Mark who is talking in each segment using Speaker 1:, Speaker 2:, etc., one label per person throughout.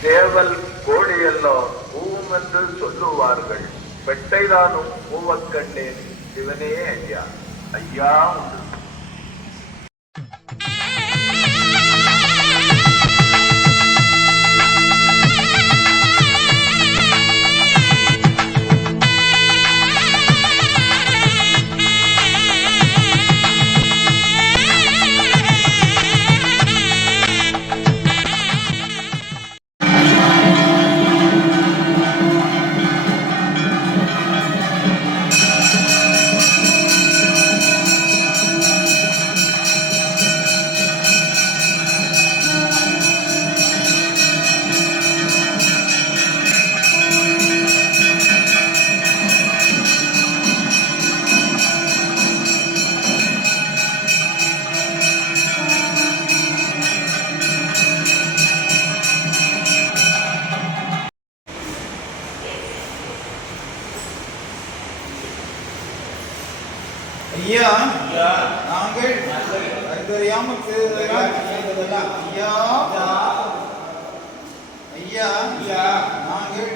Speaker 1: சேவல் கோழியெல்லாம் பூவும் என்று சொல்லுவார்கள். பெட்டைதானும் பூவக் சிவனே ஐயா. ஐயா உண்டு.
Speaker 2: ஐயா நாங்கள்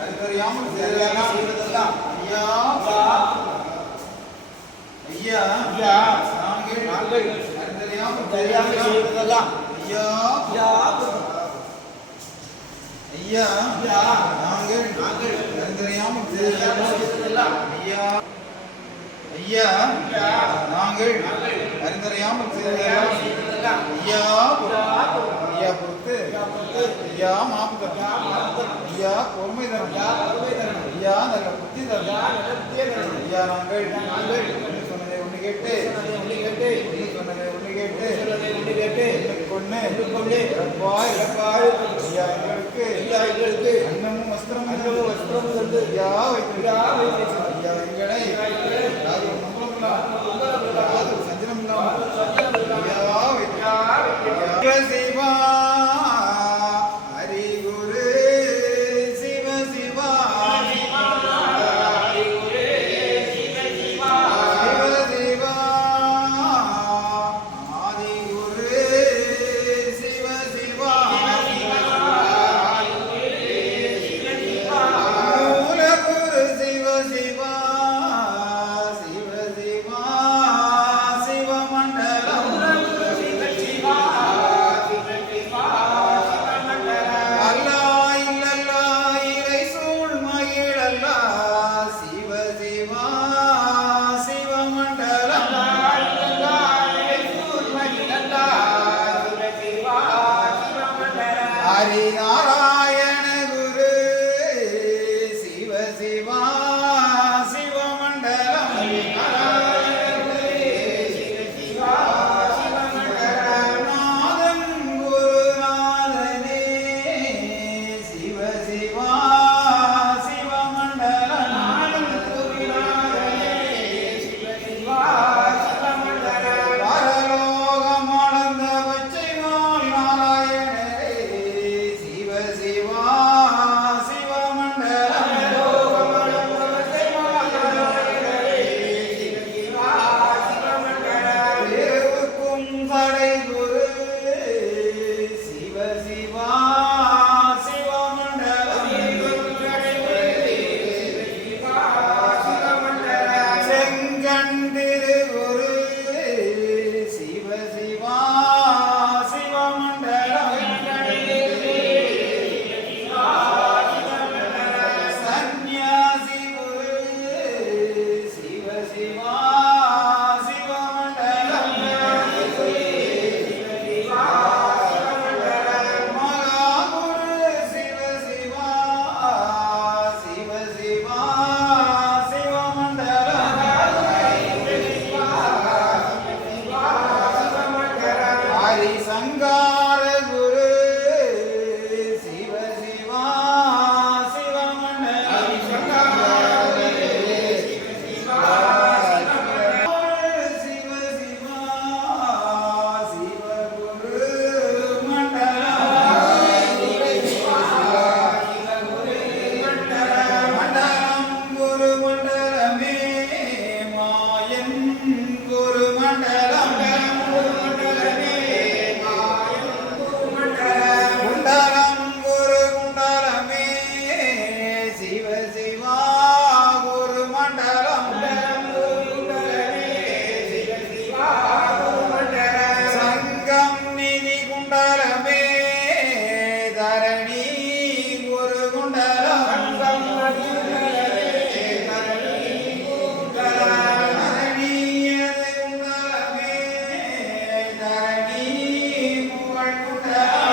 Speaker 2: அறிந்தறியாமல் செய்ததெல்லாம் ஐயா ஐயா நாங்கள் அறிந்தறியாமல் செய்ததெல்லாம் ஐயா ஐயா நாங்கள் அறிந்தறியாமல் செய்ததெல்லாம் ஐயா. ஐயா நாங்கள் அறிந்தறியாமல் செய்ததெல்லாம் ஐயா ஐயா பொறுத்து ஐயா மாப்பு தரணும் ஐயா பொறுமை தரணும் ஐயா நல்ல புத்தி தரணும் ஐயா நாங்கள் ஒன்று சொன்னதை ஒன்று கேட்டு. சொன்னதை ஒன்று கேட்டு. ஒன்றுக்கு ஒன்று இறப்பாய் இறப்பாய் ஐயா எங்களுக்கு. அன்னமும் வஸ்திரம் அன்னமும் வஸ்திரம் தந்து. ஐயா வைக்கிறா ஐயா எங்களை Hare Rama. Yeah.